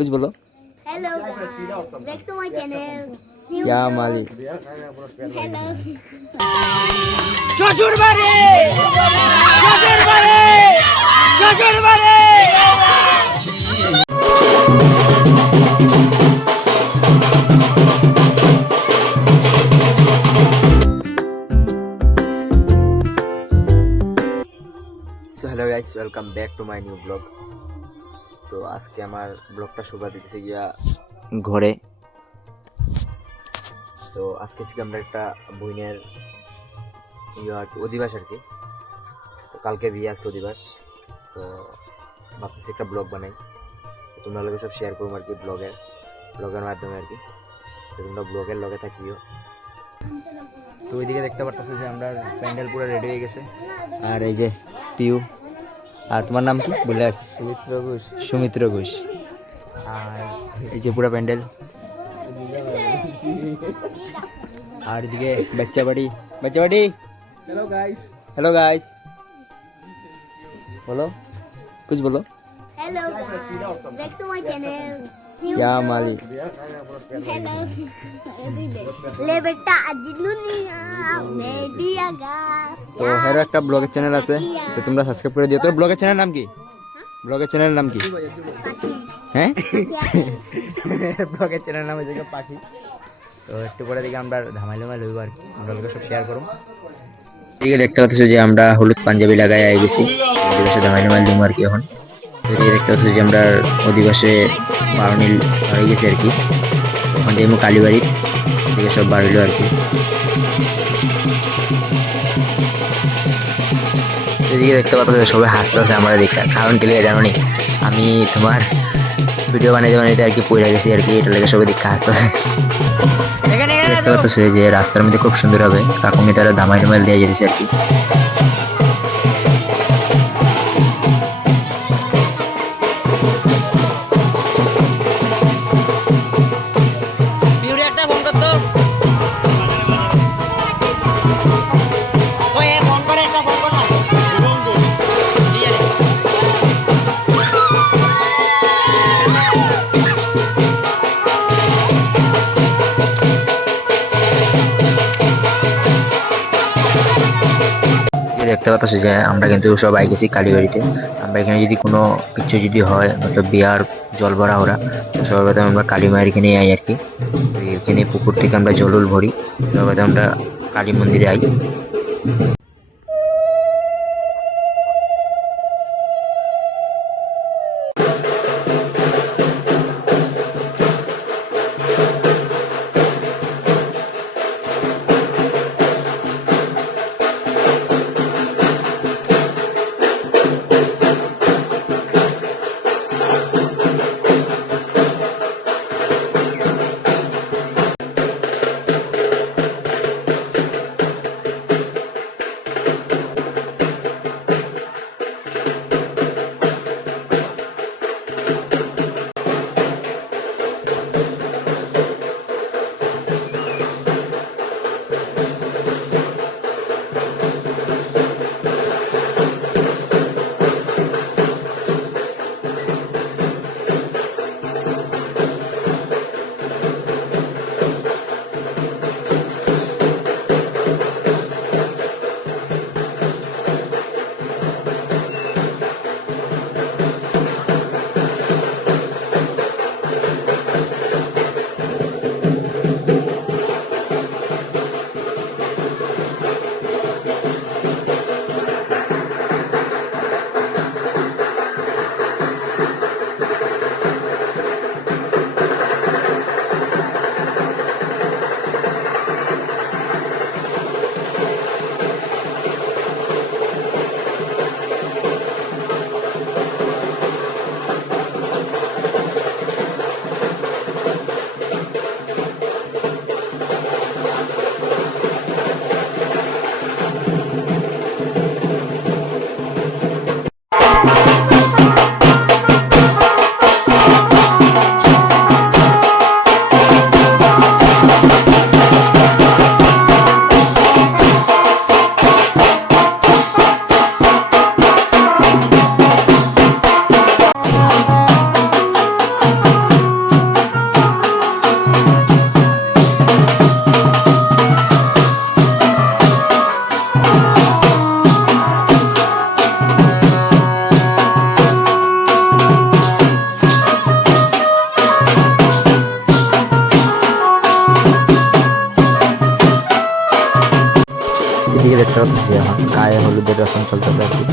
कुछ बोलो। Hello back to my channel. क्या माली हेलो শ্বশুর বাড়ি শ্বশুর বাড়ি শ্বশুর বাড়ি। So hello guys, welcome back to my new blog. তো আজকে আমার ব্লগটা শুরু দিতেছে গিয়া ঘরে। তো আজকে ছিল আমরা একটা বইনের আর কি অধিবাস আর কি। তো কালকে বিয়ে, আজকে অধিবাস। তো ভাবতেছি একটা ব্লগ বানাই, তোমরা লগে সব শেয়ার করবো আর কি, ব্লগের মাধ্যমে আর কি। তো তোমরা ব্লগের লগে থাকিও। তো ওইদিকে দেখতে পারতেছো যে আমরা প্যান্ডেল পুরো রেডি হয়ে গেছে। আর এই যে পিউ, আর তোমার নাম কি বলে আছে? সুমিত্র ঘোষ। আর এই যে পুরো প্যান্ডেল। আর এদিকে বাচ্চা বাড়ি। हेलो गाइस बोलो, कुछ बोलो। Hello back to my channel. क्या माली हेलो ले बेटा आज दुनिया में दियागा। তো হেরো একটা ব্লগের চ্যানেল আছে, তো তোমরা সাবস্ক্রাইব করে দিও। তো ব্লগের চ্যানেল নাম কি? ব্লগের চ্যানেল নাম কি? হ্যাঁ ব্লগের চ্যানেল নাম হচ্ছে পাখি। তো একটু পরে দিকে আমরা ধামাইল হইব আর কি, আমরা লোকের সব শেয়ার করব। এদিকে দেখতে পাচ্ছ যে আমরা হলুদ পাঞ্জাবি লাগাই আই গেছি অধিবাসে ধামাইল দিব আর কি। এখন এদিকে দেখতে পাচ্ছ যে আমরা অধিবাসে বারোনিল হয়ে গেছি আর কি। ওখান থেকে কালীবাড়ি এদিকে সব বার হইলো আর কি। এদিকে দেখতে পাচ্ছ সবাই হাসতেছে আমার দিকটা, কারণ কি লেগে জানো নি, আমি তোমার ভিডিও বানাইতে আর কি পড়ে গেছি আর কি, এটা লেগে সবাই দিকে হাসতেছে। দেখতে পাচ্ছ যে রাস্তার মধ্যে খুব সুন্দর হবে, কাকুমি তারা ধামাইল দিয়ে যেতেছে আর কি। দেখতে পাচ্ছি যে আমরা কিন্তু সব আই গেছি কালীবাড়িতে। আমরা এখানে যদি কোনো কিছু যদি হয়, মতলব বিয়ার জল ভরা ওরা, তো সর্বপ্রথম আমরা কালী মায়ের এখানে আই আর কি। এখানে পুকুর থেকে আমরা জল ভরি, সর্বপ্রথম আমরা কালী মন্দিরে আই। করতেছি এখন গায়ে হলুদের রসম চলতেছে আর কি।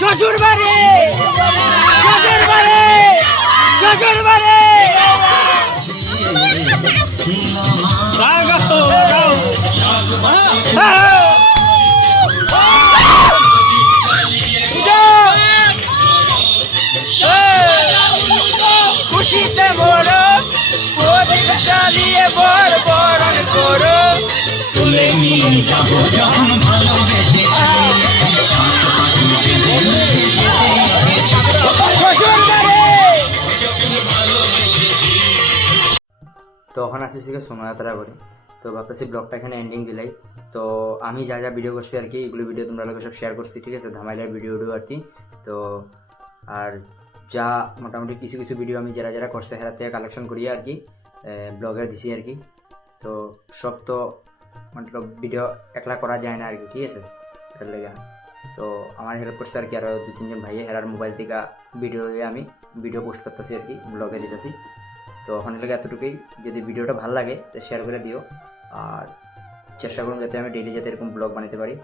শ্বশুর বাড়ি শ্বশুর বাড়ি শ্বশুর বাড়ি খুশিতে বড় প্রদীপ চালিয়ে বড় বরণ করো তুলে নিয়ে যাবো যখন ভালোবেসেছি তো এখন আসতেছি সোনায়াত্রা করে, তো ভাবতেছি ব্লগটা এখানে এন্ডিং দিলাই। তো আমি যা যা ভিডিও করছি আর কি এগুলো ভিডিও তোমরা লোক সব শেয়ার করছি, ঠিক আছে, ধামাইলার ভিডিও আর কি। তো আর যা মোটামুটি কিছু কিছু ভিডিও আমি যারা যারা করছে হেরা থেকে কালেকশন করি আর কি ব্লগে দিছি আর কি। তো সব তো মতলব ভিডিও একলা করা যায় না আর কি, ঠিক আছে, এটার লেগে। তো আমার হেল্প করছে আর কি আরও 2-3 জন ভাইয়া, হেরার মোবাইল থেকে ভিডিও আমি ভিডিও পোস্ট করতেছি আর কি, ব্লগে দিতেছি। তো ওখানে লেগে এতটুকুই, যদি ভিডিওটা ভালো লাগে তো শেয়ার করে দিও, আর চেষ্টা করুন যাতে আমি ডেইলি যাতে এরকম ব্লগ বানাতে পারি।